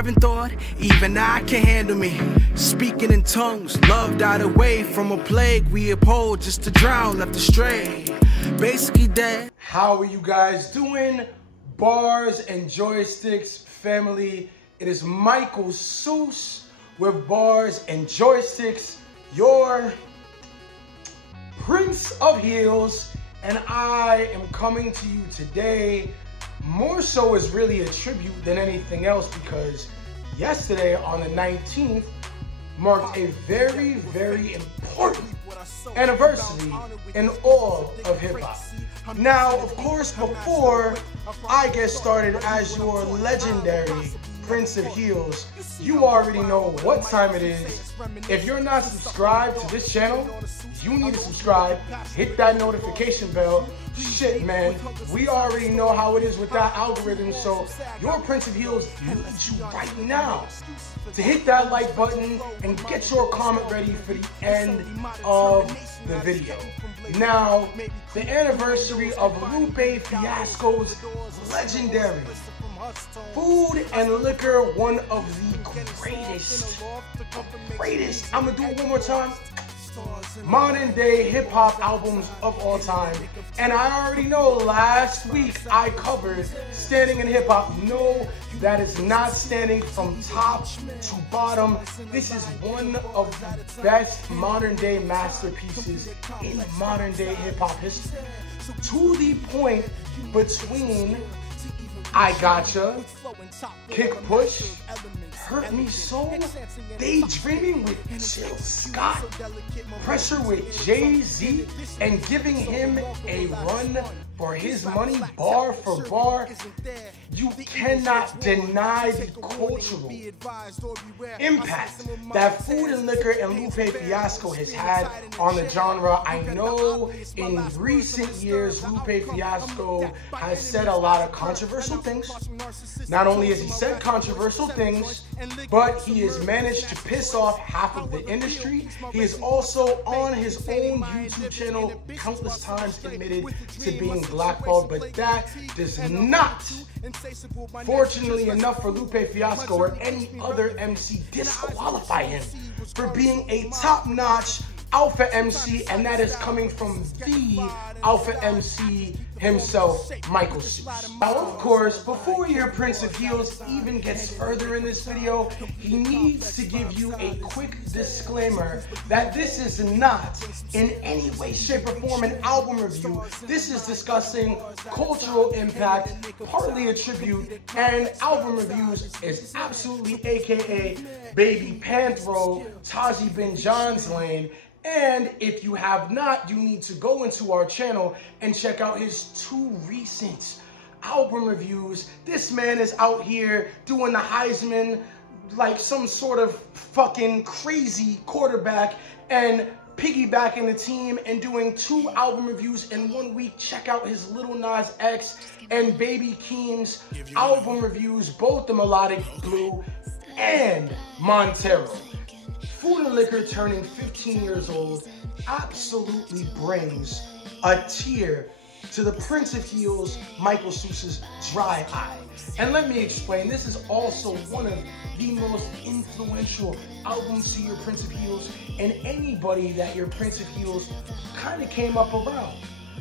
starving thought, even I can handle me. Speaking in tongues, love died away from a plague we uphold just to drown, left astray. Basically dead. How are you guys doing? Bars and Joysticks family. It is Michael Seuss with Bars and Joysticks, your Prince of Heels, and I am coming to you today more so as really a tribute than anything else, because yesterday on the 19th marked a very, very important anniversary in all of hip-hop. Now, of course, before I get started as your legendary Prince of Heels, you already know what time it is. If you're not subscribed to this channel, you need to subscribe, hit that notification bell. Shit, man, we already know how it is with that algorithm, so your Prince of Heels needs you right now to hit that like button and get your comment ready for the end of the video. Now, the anniversary of Lupe Fiasco's legendary Food and Liquor, one of the greatest, I'm gonna do it one more time, modern day hip hop albums of all time. And I already know last week I covered Standing in Hip Hop. No, that is not standing from top to bottom. This is one of the best modern day masterpieces in modern day hip hop history. To the point between I Gotcha, Kick Push, Hurt Me So, Daydreaming with Jill Scott, Pressure with Jay-Z, and giving him a run for his money bar for bar. You cannot deny the cultural impact that Food and Liquor and Lupe Fiasco has had on the genre. I know in recent years, Lupe Fiasco has said a lot of controversial things. Not only has he said controversial things, but he has managed to piss off half of the industry. He is also on his own YouTube channel countless times admitted to being blackballed, but that does not, fortunately enough for Lupe Fiasco or any other MC, disqualify him for being a top-notch alpha MC, and that is coming from the alpha MC himself, Michael Seuss. Now, of course, before your Prince of Heels even gets further in this video, he needs to give you a quick disclaimer that this is not in any way, shape, or form an album review. This is discussing cultural impact, partly a tribute, and album reviews is absolutely AKA Baby Panthro, Taji Bin John's lane. And if you have not, you need to go into our channel and check out his two recent album reviews. This man is out here doing the Heisman like some sort of fucking crazy quarterback and piggybacking the team and doing two album reviews in 1 week. Check out his Lil Nas X and Baby Keem's album reviews, both the Melodic Blue and Montero. Food and Liquor turning 15 years old absolutely brings a tear to the Prince of Heels, Michael Seuss's dry eye. And let me explain, this is also one of the most influential albums to your Prince of Heels and anybody that your Prince of Heels kind of came up around.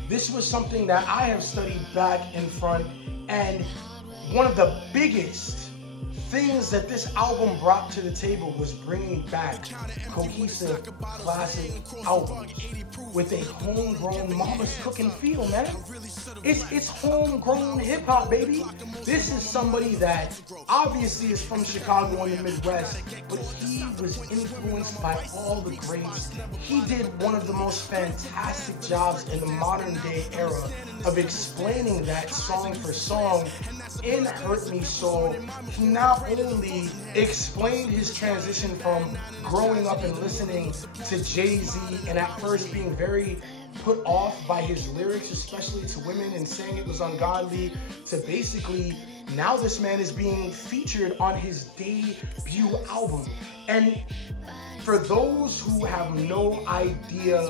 This was something that I have studied back and front, and one of the biggest things that this album brought to the table was bringing back cohesive classic albums with a homegrown mama's cooking feel, man. It's homegrown hip hop, baby. This is somebody that obviously is from Chicago in the Midwest, but he was influenced by all the greats. He did one of the most fantastic jobs in the modern day era of explaining that song for song in Hurt Me So. He not only explained his transition from growing up and listening to Jay-Z and at first being very put off by his lyrics, especially to women, and saying it was ungodly, to basically now this man is being featured on his debut album. And for those who have no idea,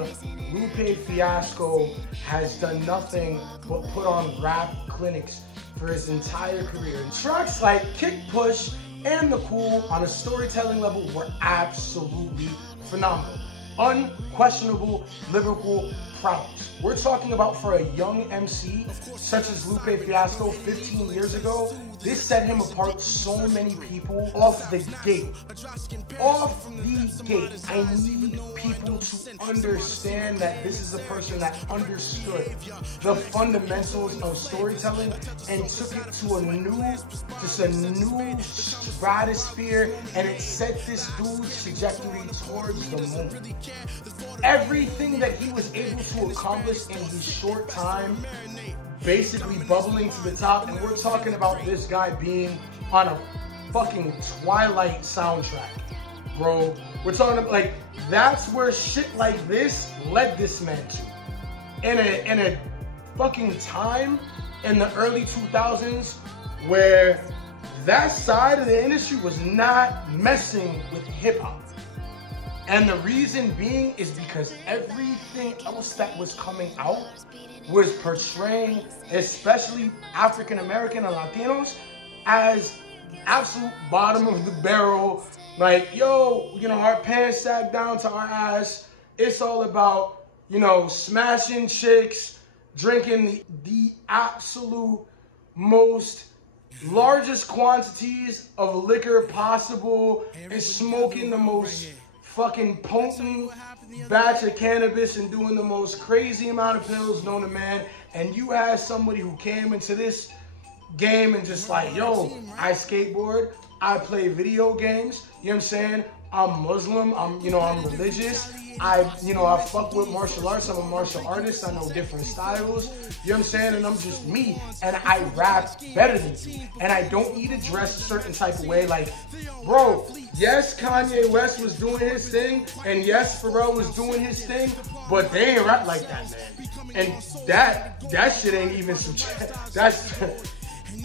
Lupe Fiasco has done nothing but put on rap clinics for his entire career. Tracks like Kick Push and the cool on a storytelling level were absolutely phenomenal. Unquestionable lyrical prowess. We're talking about for a young MC such as Lupe Fiasco 15 years ago, this set him apart so many people off the gate. Off the gate. I need people to understand that this is a person that understood the fundamentals of storytelling and took it to a new stratosphere, and it set this dude's trajectory towards the moon. Everything that he was able to accomplish in his short time, basically bubbling to the top, and we're talking about this guy being on a fucking Twilight soundtrack, bro. We're talking about, like, that's where shit like this led this man to. In a fucking time in the early 2000s where that side of the industry was not messing with hip hop. And the reason being is because everything else that was coming out was portraying, especially African American and Latinos, as absolute bottom of the barrel. Like, yo, you know, our pants sag down to our ass. It's all about, you know, smashing chicks, drinking the absolute most largest quantities of liquor possible, and smoking the most fucking potent batch of cannabis and doing the most crazy amount of pills known to man. And you had somebody who came into this game and just like, yo, I skateboard, I play video games, you know what I'm saying? I'm Muslim, I'm religious, I fuck with martial arts, I'm a martial artist, I know different styles, you know what I'm saying? And I'm just me, and I rap better than you, and I don't need to dress a certain type of way. Like, bro, yes, Kanye West was doing his thing, and yes, Pharrell was doing his thing, but they ain't rap like that, man. And that shit ain't even some, that's,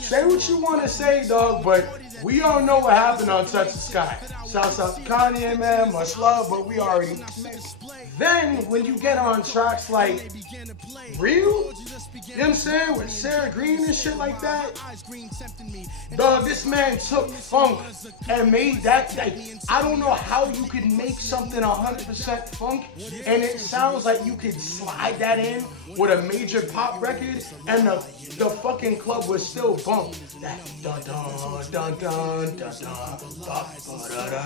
say what you want to say, dog, but we all know what happened on Touch the Sky. Shouts out to Kanye, man, much love, but we already. Then, when you get on tracks like Real, you know what I'm saying, with Sarah Green and shit like that, dog, this man took funk and made that, like, I don't know how you could make something 100% funk, and it sounds like you could slide that in with a major pop record, and the fucking club was still bump. That dun dun dun dun dun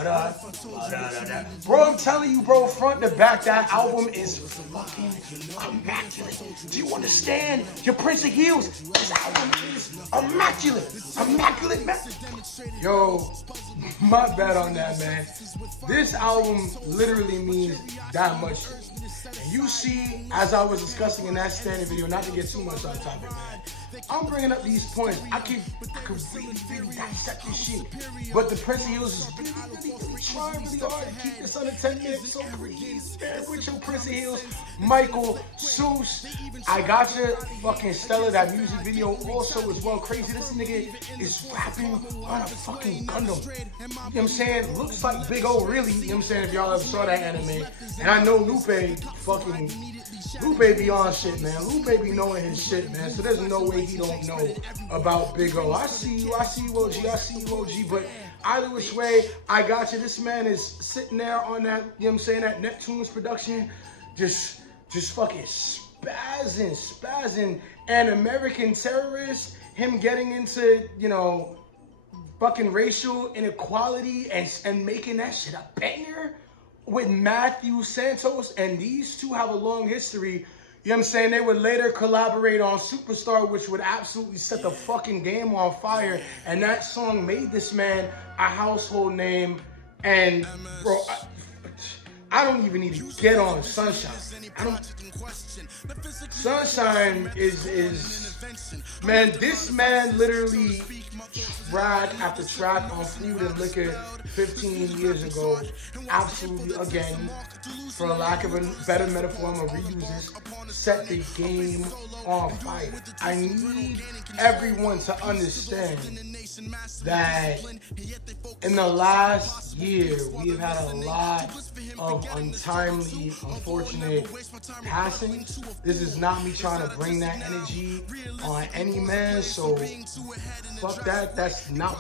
dun. Bro, I'm telling you, bro, front to back, that album is fucking immaculate. Do you understand? Your Prince of Heels, this album is immaculate. Immaculate, man. Yo, my bad on that, man. This album literally means that much. And you see, as I was discussing in that standing video, not to get too much on topic, man, I'm bringing up these points. I could really dissect this shit. But the Prince of Heels is really trying really hard to keep this under 10 minutes. So please, man, with your Prince of Heels, Michael, Seuss, I got you, fucking Stella, that music video also is well crazy. This nigga is rapping on a fucking Gundam. You know what I'm saying? Looks like Big O, really. You know what I'm saying? If y'all ever saw that anime. And I know Lupe be on shit, man. Lupe be knowing his shit, man. So there's no way he don't know about Big O. I see you, OG. But either which way, I got you. This man is sitting there on that, you know what I'm saying, that Neptune's production, just fucking spazzing. And American Terrorist, him getting into, you know, fucking racial inequality and making that shit a banger with Matthew Santos, and these two have a long history. You know what I'm saying? They would later collaborate on Superstar, which would absolutely set the fucking game on fire. And that song made this man a household name. And bro, I don't even need to get on Sunshine. Sunshine is man, this man literally track after track on Food and Liquor 15 years ago, absolutely, again, for lack of a better metaphor, I'm gonna reuse this, set the game on fire. I need everyone to understand that in the last year, we have had a lot of untimely, unfortunate passings. This is not me trying to bring that energy on any man, so fuck that. That's not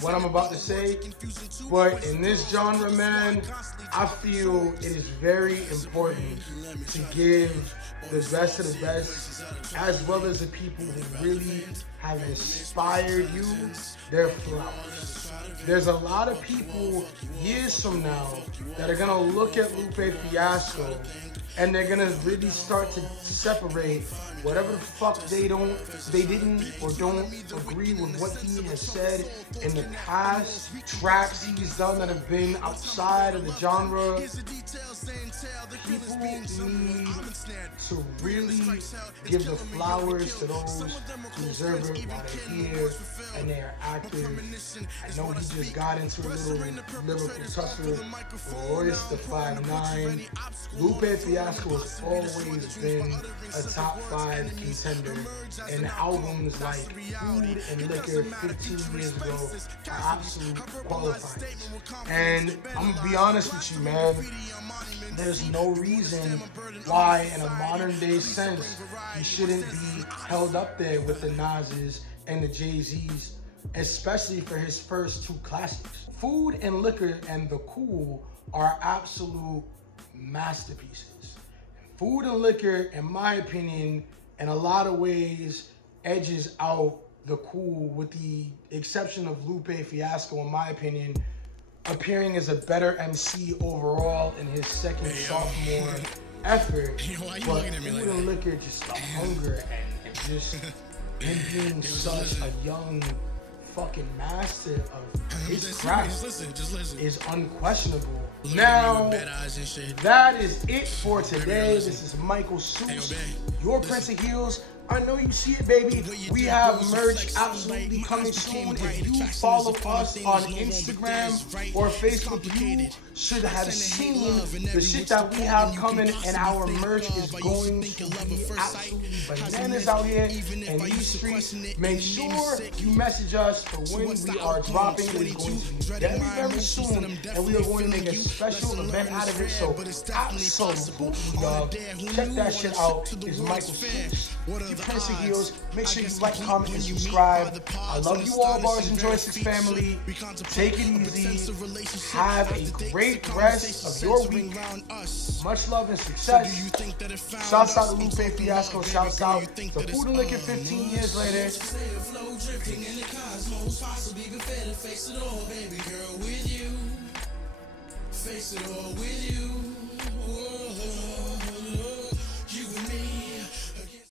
what I'm about to say. But in this genre, man, I feel it is very important to give the best of the best, as well as the people who really have inspired you, their flowers. There's a lot of people years from now that are gonna look at Lupe Fiasco and they're gonna really start to separate whatever the fuck they didn't or don't agree with what he has said in the past, tracks he's done that have been outside of the genre. People need to really give the flowers to those who deserve it while they're here and they are active. I know he just got into a little lyrical tussle with Royce the 5'9". Lupe Fiasco has always been a top 5 contender, and albums like Food and Liquor 15 years ago are absolute qualifiers. And I'm gonna be honest with you, man, there's no reason why in a modern day sense he shouldn't be held up there with the Nas's and the Jay-Z's, especially for his first 2 classics. Food and Liquor and The Cool are absolute masterpieces. Food and Liquor, in my opinion, in a lot of ways, edges out The Cool, with the exception of Lupe Fiasco, in my opinion, appearing as a better MC overall in his second sophomore effort. But Food and Liquor, just the hunger and just him being such a young fucking master of his craft is unquestionable. Now, that is it for today. This is Michael Seuss, your Prince of Heels. I know you see it, baby. We have merch absolutely coming soon. If you follow us on Instagram or Facebook, you should have seen the shit that we have coming, and our merch is going to be absolutely bananas out here in these streets. Make sure you message us for when we are dropping. It is going to be very, very soon, and we are going to make a special event out of it. So absolutely, dog, check that shit out. It's Michael Seuss, your Prince of Heels. Make sure you like, comment, and subscribe. I love you all, Bars and Joysticks family. Take it easy. Have a great rest of your week. Much love and success. Shouts out to Lupe Fiasco. Shouts out to Food and Liquor 15 years later. Face it all with you.